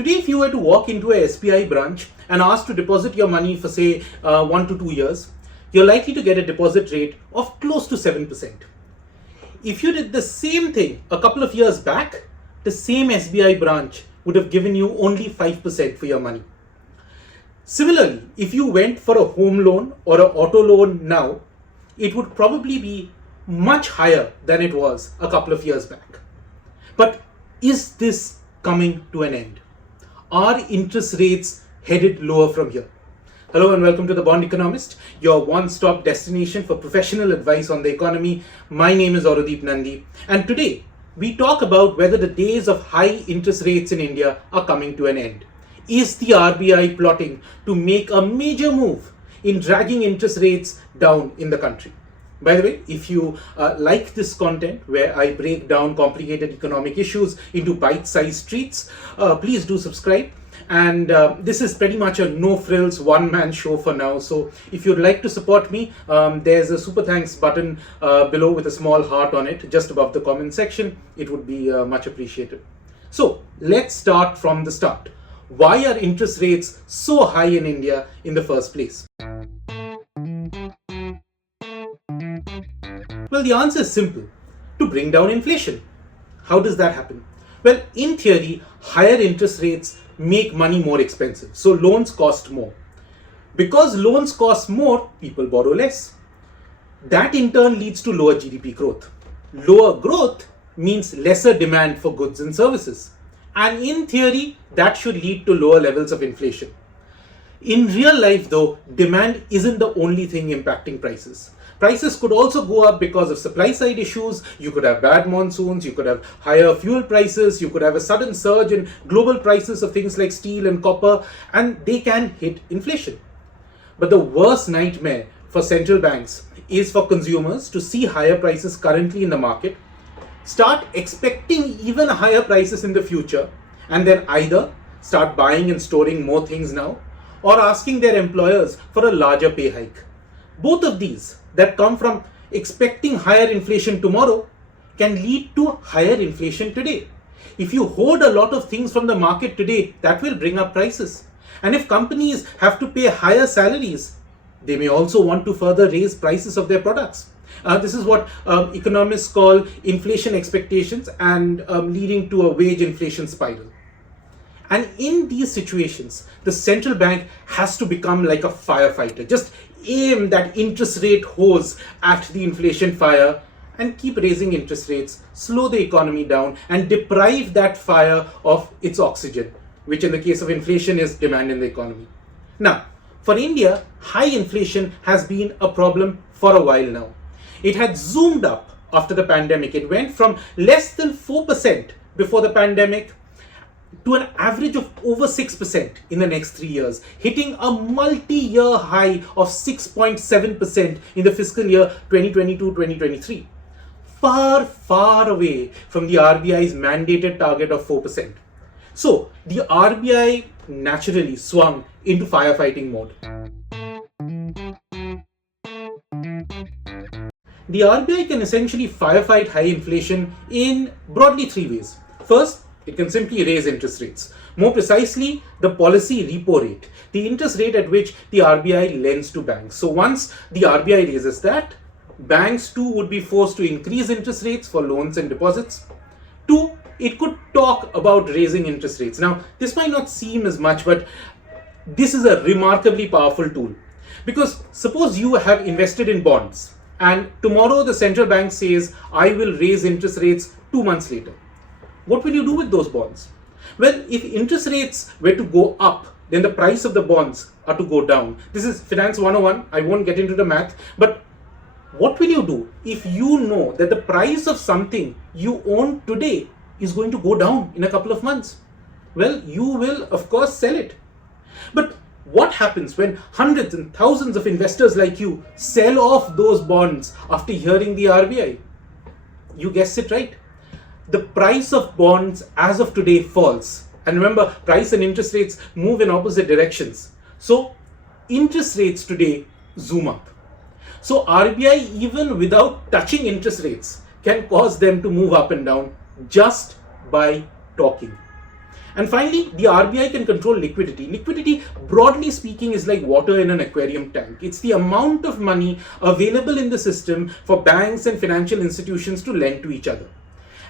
Today, if you were to walk into a SBI branch and ask to deposit your money for say 1 to 2 years, you're likely to get a deposit rate of close to 7%. If you did the same thing a couple of years back, the same SBI branch would have given you only 5% for your money. Similarly, if you went for a home loan or an auto loan now, it would probably be much higher than it was a couple of years back. But is this coming to an end? Are interest rates headed lower from here? Hello and welcome to The Bond Economist, your one-stop destination for professional advice on the economy. My name is Auradeep Nandi, and today we talk about whether the days of high interest rates in India are coming to an end. Is the RBI plotting to make a major move in dragging interest rates down in the country? By the way, if you like this content where I break down complicated economic issues into bite-sized treats, please do subscribe. And this is pretty much a no-frills, one-man show for now. So if you'd like to support me, there's a super thanks button below with a small heart on it, just above the comment section. It would be much appreciated. So let's start from the start. Why are interest rates so high in India in the first place? Well, the answer is simple: to bring down inflation. How does that happen? Well, in theory, higher interest rates make money more expensive, so loans cost more. Because loans cost more, people borrow less. That in turn leads to lower GDP growth. Lower growth means lesser demand for goods and services. And in theory, that should lead to lower levels of inflation. In real life though, demand isn't the only thing impacting prices. Prices could also go up because of supply side issues. You could have bad monsoons, you could have higher fuel prices, you could have a sudden surge in global prices of things like steel and copper, and they can hit inflation. But the worst nightmare for central banks is for consumers to see higher prices currently in the market, start expecting even higher prices in the future, and then either start buying and storing more things now or asking their employers for a larger pay hike. Both of these that come from expecting higher inflation tomorrow can lead to higher inflation today. If you hoard a lot of things from the market today, that will bring up prices. And if companies have to pay higher salaries, they may also want to further raise prices of their products. This is what economists call inflation expectations and leading to a wage inflation spiral. And in these situations, the central bank has to become like a firefighter. Just aim that interest rate hose at the inflation fire and keep raising interest rates, slow the economy down, and deprive that fire of its oxygen, which in the case of inflation is demand in the economy. Now, for India, high inflation has been a problem for a while now. It had zoomed up after the pandemic. It went from less than 4% before the pandemic to an average of over 6% in the next 3 years, hitting a multi-year high of 6.7% in the fiscal year 2022-2023. Far, far away from the RBI's mandated target of 4%. So the RBI naturally swung into firefighting mode. The RBI can essentially firefight high inflation in broadly 3 ways. First, it can simply raise interest rates. More precisely, the policy repo rate, the interest rate at which the RBI lends to banks. So once the RBI raises that, banks too would be forced to increase interest rates for loans and deposits. 2, it could talk about raising interest rates. Now, this might not seem as much, but this is a remarkably powerful tool. Because suppose you have invested in bonds and tomorrow the central bank says, I will raise interest rates 2 months later. What will you do with those bonds? Well, if interest rates were to go up, then the price of the bonds are to go down. This is Finance 101. I won't get into the math. But what will you do if you know that the price of something you own today is going to go down in a couple of months? Well, you will, of course, sell it. But what happens when hundreds and thousands of investors like you sell off those bonds after hearing the RBI? You guessed it right. The price of bonds as of today falls. And remember, price and interest rates move in opposite directions. So interest rates today zoom up. So RBI, even without touching interest rates, can cause them to move up and down just by talking. And finally, the RBI can control liquidity. Liquidity, broadly speaking, is like water in an aquarium tank. It's the amount of money available in the system for banks and financial institutions to lend to each other.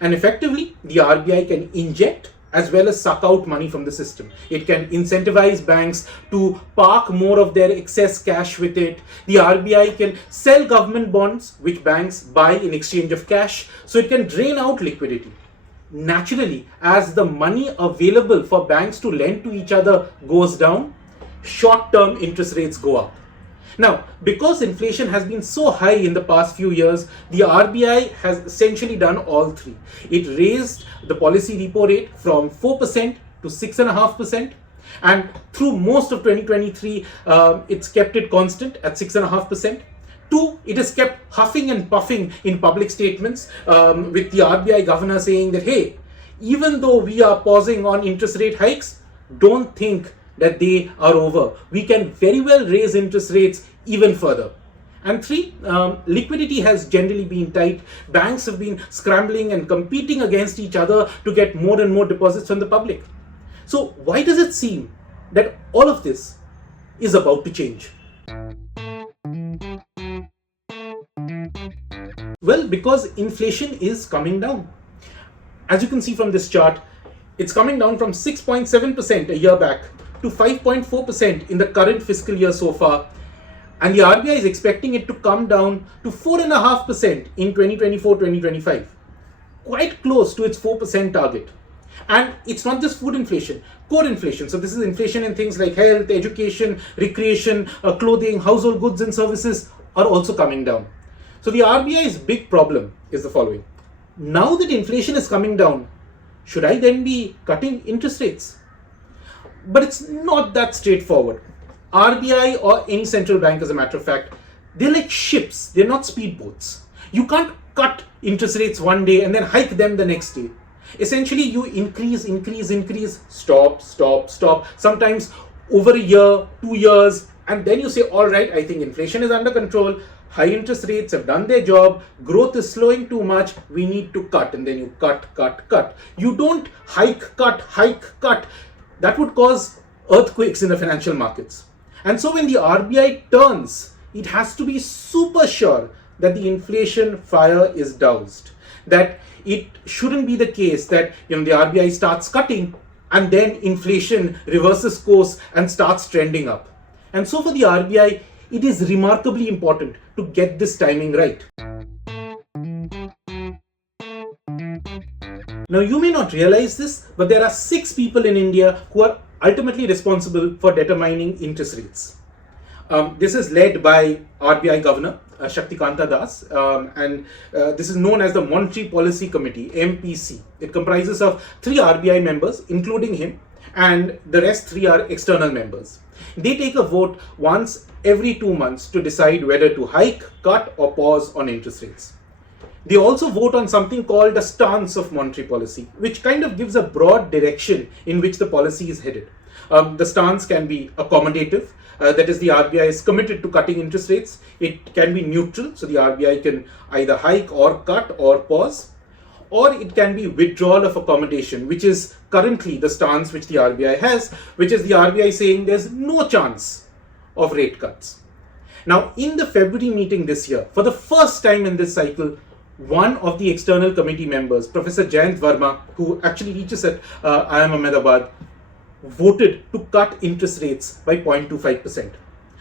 And effectively, the RBI can inject as well as suck out money from the system. It can incentivize banks to park more of their excess cash with it. The RBI can sell government bonds, which banks buy in exchange of cash, so it can drain out liquidity. Naturally, as the money available for banks to lend to each other goes down, short-term interest rates go up. Now, because inflation has been so high in the past few years, the RBI has essentially done all three. It raised the policy repo rate from 4% to 6.5%, and through most of 2023, it's kept it constant at 6.5%. Two, it has kept huffing and puffing in public statements, with the RBI governor saying that, hey, even though we are pausing on interest rate hikes, don't think that they are over. We can very well raise interest rates even further. And three, liquidity has generally been tight. Banks have been scrambling and competing against each other to get more and more deposits from the public. So why does it seem that all of this is about to change? Well, because inflation is coming down. As you can see from this chart, it's coming down from 6.7% a year back to 5.4% in the current fiscal year so far. And the RBI is expecting it to come down to 4.5% in 2024-2025. Quite close to its 4% target. And it's not just food inflation, core inflation. So this is inflation in things like health, education, recreation, clothing, household goods and services are also coming down. So the RBI's big problem is the following. Now that inflation is coming down, should I then be cutting interest rates? But it's not that straightforward. RBI or any central bank, as a matter of fact, they're like ships. They're not speedboats. You can't cut interest rates one day and then hike them the next day. Essentially, you increase, stop. Sometimes over a year, 2 years, and then you say, all right, I think inflation is under control. High interest rates have done their job. Growth is slowing too much. We need to cut. And then you cut. You don't hike, cut. That would cause earthquakes in the financial markets. And so when the RBI turns, it has to be super sure that the inflation fire is doused. That it shouldn't be the case that the RBI starts cutting and then inflation reverses course and starts trending up. And so for the RBI, it is remarkably important to get this timing right. Now, you may not realize this, but there are 6 people in India who are ultimately responsible for determining interest rates. This is led by RBI Governor Shaktikanta Das, and this is known as the Monetary Policy Committee, MPC. It comprises of 3 RBI members, including him, and the rest 3 are external members. They take a vote once every 2 months to decide whether to hike, cut, or pause on interest rates. They also vote on something called a stance of monetary policy, which kind of gives a broad direction in which the policy is headed. The stance can be accommodative, that is, the RBI is committed to cutting interest rates. It can be neutral, so the RBI can either hike or cut or pause. Or it can be withdrawal of accommodation, which is currently the stance which the RBI has, which is the RBI saying there's no chance of rate cuts. Now, in the February meeting this year, for the first time in this cycle, one of the external committee members, Professor Jayant Verma, who actually teaches at IIM Ahmedabad, voted to cut interest rates by 0.25%.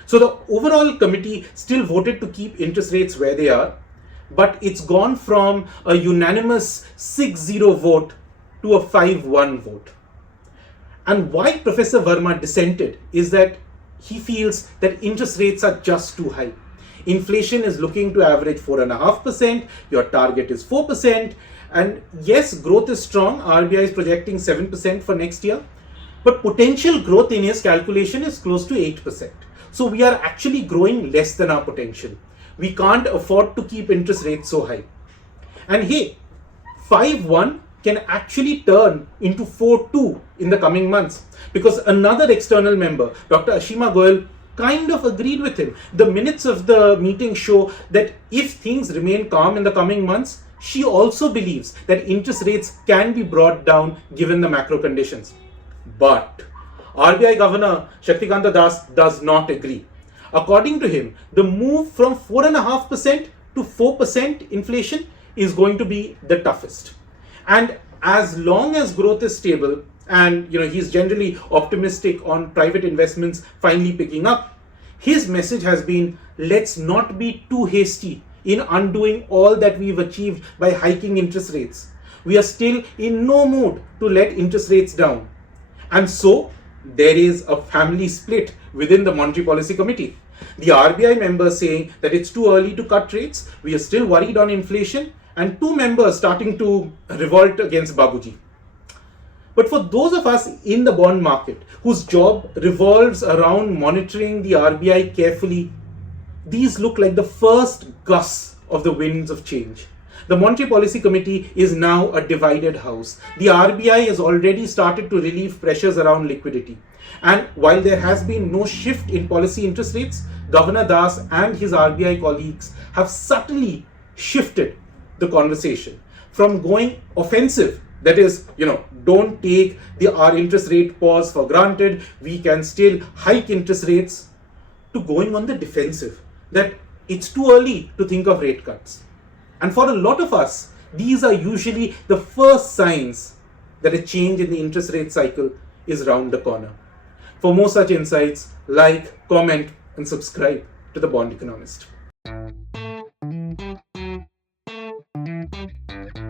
So the overall committee still voted to keep interest rates where they are, but it's gone from a unanimous 6-0 vote to a 5-1 vote. And why Professor Verma dissented is that he feels that interest rates are just too high. Inflation is looking to average 4.5%, your target is 4%, and yes, growth is strong. RBI is projecting 7% for next year, but potential growth in his calculation is close to 8%. So we are actually growing less than our potential. We can't afford to keep interest rates so high. And hey, 5-1 can actually turn into 4-2 in the coming months, because another external member, Dr. Ashima Goyal, kind of agreed with him. The minutes of the meeting show that if things remain calm in the coming months, she also believes that interest rates can be brought down given the macro conditions. But RBI Governor Shaktikanta Das does not agree. According to him, the move from 4.5% to 4% inflation is going to be the toughest. And as long as growth is stable, and he's generally optimistic on private investments finally picking up, his message has been, let's not be too hasty in undoing all that we've achieved by hiking interest rates. We are still in no mood to let interest rates down. And so there is a family split within the Monetary Policy Committee. The RBI members saying that it's too early to cut rates, we are still worried on inflation, and two members starting to revolt against Babuji. But for those of us in the bond market whose job revolves around monitoring the RBI carefully, these look like the first gusts of the winds of change. The Monetary Policy Committee is now a divided house. The RBI has already started to relieve pressures around liquidity. And while there has been no shift in policy interest rates, Governor Das and his RBI colleagues have subtly shifted the conversation from going offensive, that is, don't take our interest rate pause for granted, we can still hike interest rates, to going on the defensive, that it's too early to think of rate cuts. And for a lot of us, these are usually the first signs that a change in the interest rate cycle is round the corner. For more such insights, like, comment, and subscribe to The Bond Economist.